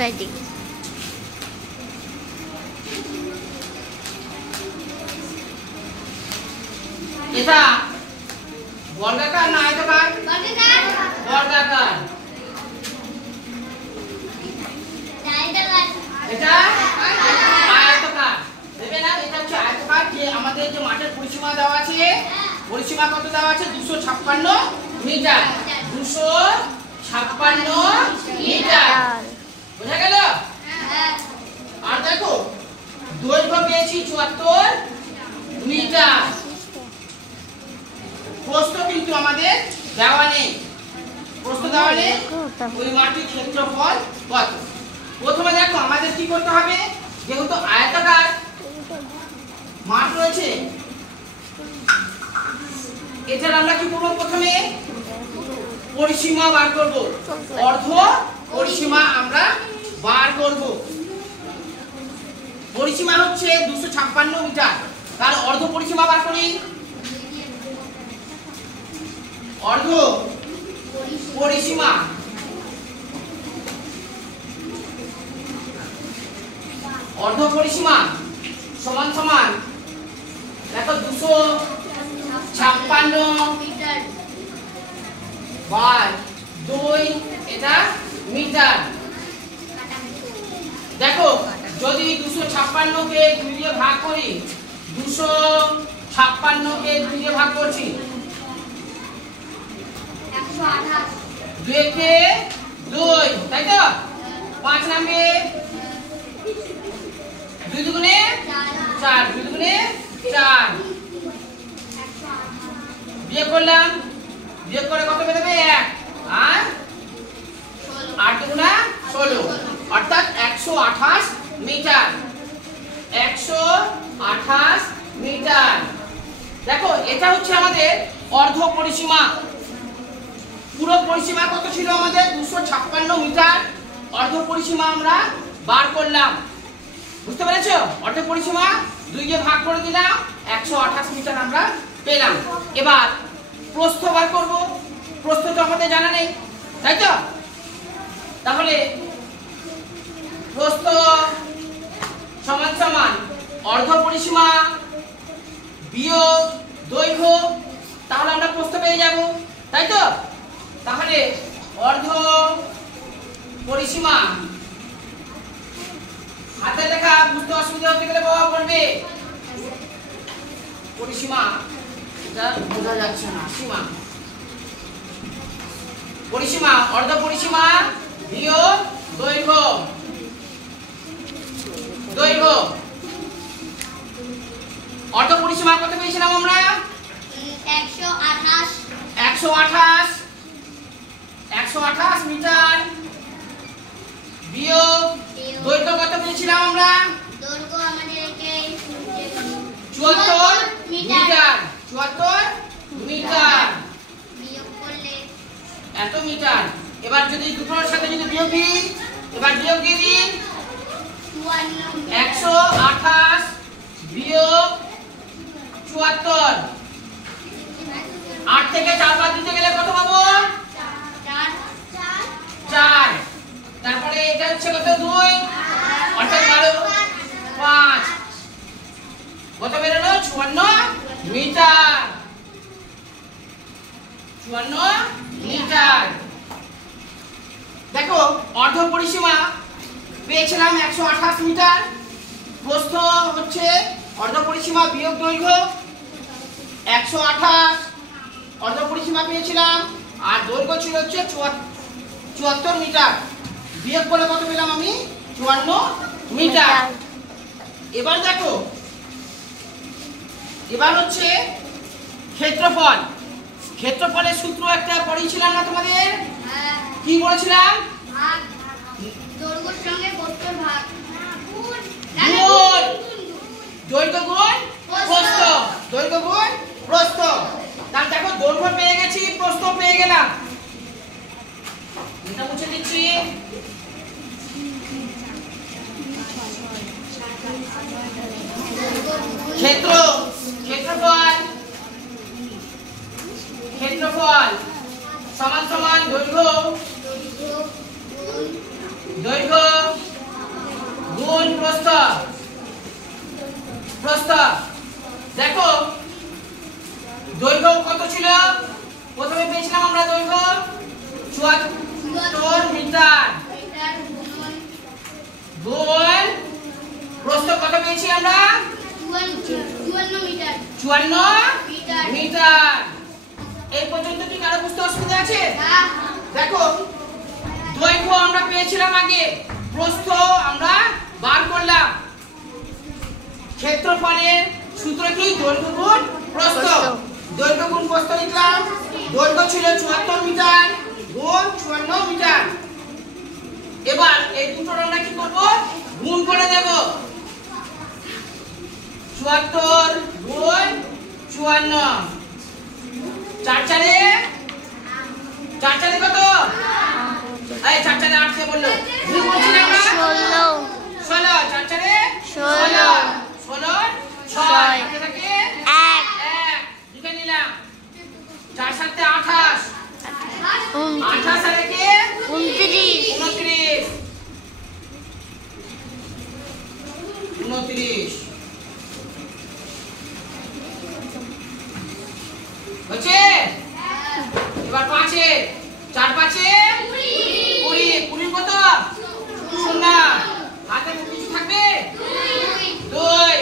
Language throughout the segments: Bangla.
রেডি। এটা বর্গাকার না আয়তাকার? বর্গাকার। বর্গাকার। এটা আয়তাকার। দেখবে না, এটা হচ্ছে আয়তাকার। যে আমাদের যে মাঠের পরিসীমা দেওয়া আছে, পরিসীমা কত দেওয়া আছে? 256 মিটার। 256 মিটার। বোঝা গেল? আর দেখো দৈর্ঘ্য পেয়েছি 74 মিটার। প্রস্থ কিন্তু আমাদের দেওয়া নেই, প্রস্থ দেওয়া নেই। ওই মাটির ক্ষেত্রফল কত? প্রথমে দেখো আমাদের কি করতে হবে, যেহেতু আয়তাকার মাঠ রয়েছে, এটার আমরা কি করব? প্রথমে পরিসীমা বার করব, অর্ধ পরিসীমা আমরা বার করব। পরিসীমা হচ্ছে 256 মিটার, তার অর্ধ পরিসীমা বার করি। অর্ধ পরিসীমা সমান সমান দেখো 256 মিটার বাই 2, এটা মিটার। দেখো যদি 256 কে 2 দিয়ে ভাগ করি, 256 কে 2 দিয়ে ভাগ করছি, 128 2 কে 2, তাই তো? 5 নামবে 2 দুগুণে 4, 2 দুগুণে 4। বিয়োগ করলাম, বিয়োগ করে কত পেয়ে যাবে? 1 আর 8 দুগুণা 16, অর্থাৎ 128 মিটার। 128 মিটার। দেখো এটা হচ্ছে আমাদের অর্ধ পরিসীমা। পুরো পরিসীমা কত ছিল আমাদের? 256 মিটার। অর্ধ পরিসীমা আমরা বার করলাম, বুঝতে পেরেছো? অর্ধ পরিসীমা 2 দিয়ে ভাগ করে দিলাম, 128 মিটার আমরা পেলাম। এবার প্রস্থ বার করব। প্রস্থ তো আমাদের জানা নেই, তাই তো? তাহলে প্রস্থ সমান সমান অর্ধ পরিসীমা বিয়োগ দৈর্ঘ্য, তাহলে আমরা প্রস্থ পেয়ে যাব, তাই তো? তাহলে অর্ধ পরিসীমা, হাতে লেখা বুঝতে অসুবিধা হতে গেলে বাবা বলবে পরিসীমা, এটা বোঝা যাচ্ছে না, সীমা পরিসীমা, অর্ধ পরিসীমা বিয়োগ দৈর্ঘ্য। দৈর্ঘ্য অর্ধ পরিসীমা কত পেয়েছিলাম আমরা? 128 মিটার বিয়োগ দৈর্ঘ্য কত পেয়েছিলাম আমরা? দৈর্ঘ্য আমাদের 74 মিটার। 74 মিটার বিয়োগ করলে এত মিটার। এবার যদি দুটোর সাথে যদি বিয়োগ দিই, এবার বিয়োগ দিয়ে দিই, 128 বিয়োগ 74, 8 থেকে 4 বাদ দিতে গেলে কত পাবো? 4। তারপরে এটা হচ্ছে কত? 2, অর্থাৎ 12, 5, কত বেরোলো? 54 মিটার। 54 মিটার। দেখো অর্ধ পরিসীমা পেয়েছিলাম 128 মিটার। প্রস্থ হচ্ছে অর্ধ পরিসীমা বিয়োগ দৈর্ঘ্য 128, অর্ধ পরিসীমা পেয়েছিলাম, আর দৈর্ঘ্য ছিল হচ্ছে 74 মিটার। বিয়োগ করে কত পেলাম আমি? 54 মিটার। এবার দেখো, এবার হচ্ছে ক্ষেত্রফল। ক্ষেত্রফলের সূত্র একটা পড়িয়েছিলাম না তোমাদের? কি বলেছিলাম? ভাগ দৈর্ঘ্যের সঙ্গে প্রস্থের ভাগ। গুণ দৈর্ঘ্য গুণ প্রস্থ। দৈর্ঘ্য গুণ প্রস্থ। তাহলে দেখো দৈর্ঘ্য পেয়ে গেছি, প্রস্থ পেয়ে গেলাম। এটা মুছে দিচ্ছি। ক্ষেত্রফল সমান সমান দৈর্ঘ্য গুণ প্রস্থ। প্রস্থ দেখো দৈর্ঘ্য কত ছিল? প্রথমে পেয়েছিলাম আমরা দৈর্ঘ্য 74 মিটার গুণ প্রস্থ কত পেয়েছি আমরা? 54 মিটার। এই পর্যন্ত কি কারো বুঝতে অসুবিধা আছে? দেখো দৈর্ঘ্য আমরা পেয়েছিলাম আগে, প্রস্থ আমরা বার করলাম। ক্ষেত্রফলের সূত্র কি? দৈর্ঘ্য গুণ প্রস্থ। দৈর্ঘ্য গুণ প্রস্থ লিখলাম। দৈর্ঘ্য ছিল 74 মিটার গুণ 54 মিটার। এবার এই দুটোর আমরা কি করব? গুণ করে দেব। 74 গুণ 54, 4 চারে কত? এই 4 চারে 8 কে বললো। গুণ করছি না আমরা? 16, 4 চারে 16, 6 হাতে থাকে 1 লিখে নিলাম। 4 7 28, 28 আর একে 29, 29 হচ্ছে। এবার 5 এ 4 5 এ 20, 20 কত? 0, হাতে কিছু থাকবে 2,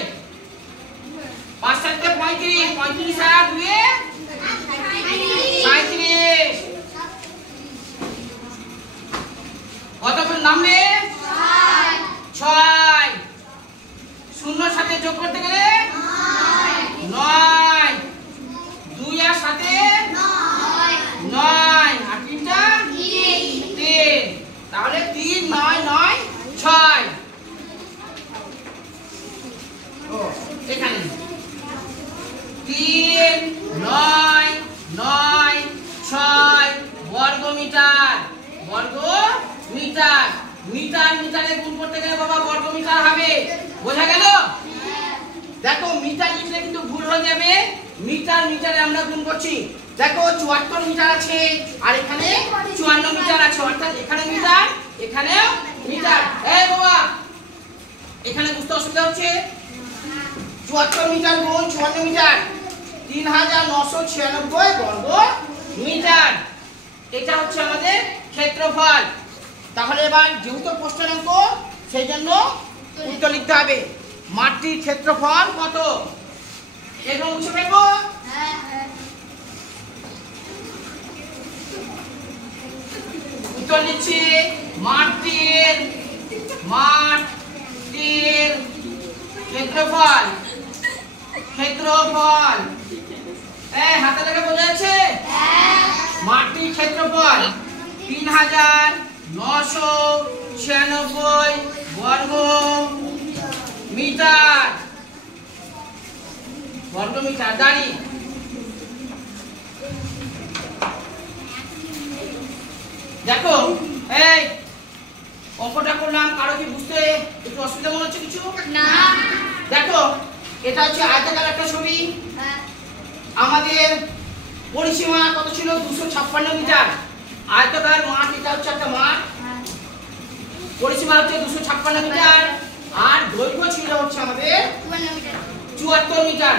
5 7 35, 35 আর 2 এ 37, কতক্ষণ নামবে? 6, 0 সাথে যোগ করতে গেলে 9, 2 আর সাথে 9 আর 3টা 3, তাহলে 3 9 9 6। ও এখানে 3 9 9 6 বর্গ মিটার। বর্গ মিটার। মিটার মিটারে গুণ করতে গেলে বাবা বর্গ মিটার হবে। বোঝা গেল? দেখো মিটার লিখলে কিন্তু ভুল হয়ে যাবে। মিটার মিটারে আমরা গুণ করছি। দেখো 74 মিটার আছে আর এখানে 54 মিটার আছে, অর্থাৎ এখানে মিটার এখানেও মিটার। এই বাবা এখানে বুঝতে অসুবিধা হচ্ছে? 74 মিটার গুণ 54 মিটার 3996 বর্গ মিটার। এটা হচ্ছে আমাদের ক্ষেত্রফল। তাহলে এবার যেহেতু প্রশ্নের অঙ্ক সেই জন্য উত্তর লিখতে হবে। মাটির ক্ষেত্রফল কত? এরকম মুছে ফেলবো। উত্তর লিখছি মাটির ক্ষেত্রফল। ক্ষেত্রফল হাতে লেখা বোঝা যাচ্ছে? মাটির ক্ষেত্রফল 3996 বর্গ মিটার। বর্গ মিটার দাঁড়ি। দেখো এই অঙ্কটা করলাম, কারো কি বুঝতে একটু অসুবিধা মনে হচ্ছে কিছু? না। দেখো এটা হচ্ছে আয়তাকার একটা ছবি। আমাদের পরিসীমা কত ছিল? 256 মিটার। আয়তাকার মাঠ, এটা হচ্ছে একটা মাঠ। পরিসীমা হচ্ছে 256 মিটার আর দৈর্ঘ্য ছিল হচ্ছে আমাদের 74 মিটার।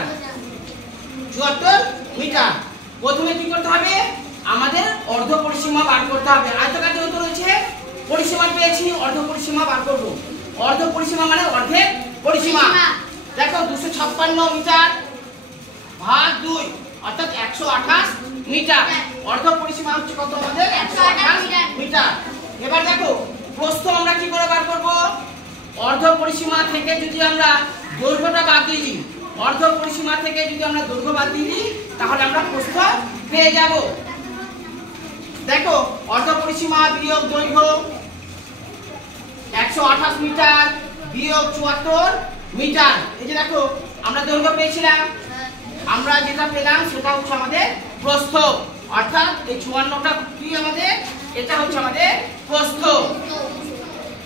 74 মিটার। প্রথমে কি করতে হবে? আমাদের অর্ধ পরিসীমা বার করতে হবে। আয়তাকার যেহেতু রয়েছে পরিসীমা পেয়েছি, অর্ধ পরিসীমা বার করব। অর্ধ পরিসীমা মানে অর্ধেক পরিসীমা। দেখো 256 মিটার ভাগ 2 অর্থাৎ 128 মিটার। অর্ধ পরিসীমা হচ্ছে কত আমাদের? 128 মিটার। এবার দেখো প্রস্থ আমরা কি করে বার করব? অর্ধ পরিসীমা থেকে যদি আমরা দৈর্ঘ্যটা বাদ দিয়ে দিই, অর্ধ পরিসীমা থেকে যদি আমরা দৈর্ঘ্য বাদ দিয়ে দিই তাহলে আমরা প্রস্থ পেয়ে যাব। দেখো অর্ধ পরিসীমা বিয়োগ দৈর্ঘ্য 128 মিটার বিয়োগ 74 মিটার। এই যে দেখো আমরা দৈর্ঘ্য পেয়েছিলাম, আমরা যেটা পেলাম সেটা হচ্ছে আমাদের প্রস্থ। অর্থাৎ এই 54টা কি আমাদের? এটা হচ্ছে আমাদের প্রস্থ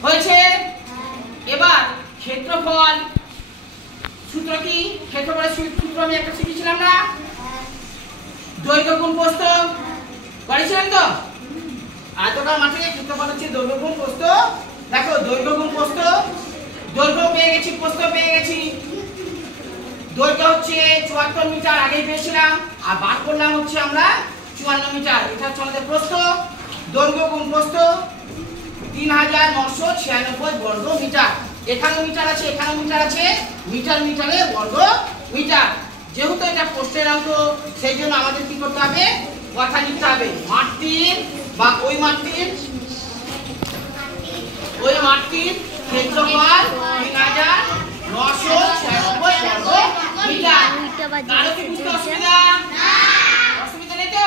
হয়েছে। এবার ক্ষেত্রফল সূত্র কি? ক্ষেত্রফলের সূত্র আমি একটা শিখেছিলাম না? দৈর্ঘ্য গুণ প্রস্থ করেছিলাম তো? আয়তাকার মাঠে ক্ষেত্রফল হচ্ছে দৈর্ঘ্য গুণ প্রস্থ। দেখো দৈর্ঘ্য গুণ প্রস্থ। দৈর্ঘ্য গেছি, প্রস্থ পেয়ে গেছি। দৈর্ঘ্য হচ্ছে 74 মিটার আগেই পেয়েছিলাম, আর বার করলাম হচ্ছে আমরা 54 মিটার। এটা হচ্ছে আমাদের প্রস্থ। দৈর্ঘ্য গুণ প্রস্থ 3996 বর্গ মিটার। এখানেও মিটার আছে, এখানেও মিটার আছে, মিটার মিটারে বর্গ মিটার। যেহেতু এটা প্রশ্নের অঙ্ক, সেই জন্য আমাদের কি করতে হবে, কথা লিখতে হবে। মাঠটির বা ওই মাঠটির ক্ষেত্রফল 3996 বর্গ মিটার। কারো কি বুঝতে অসুবিধা নেই তো?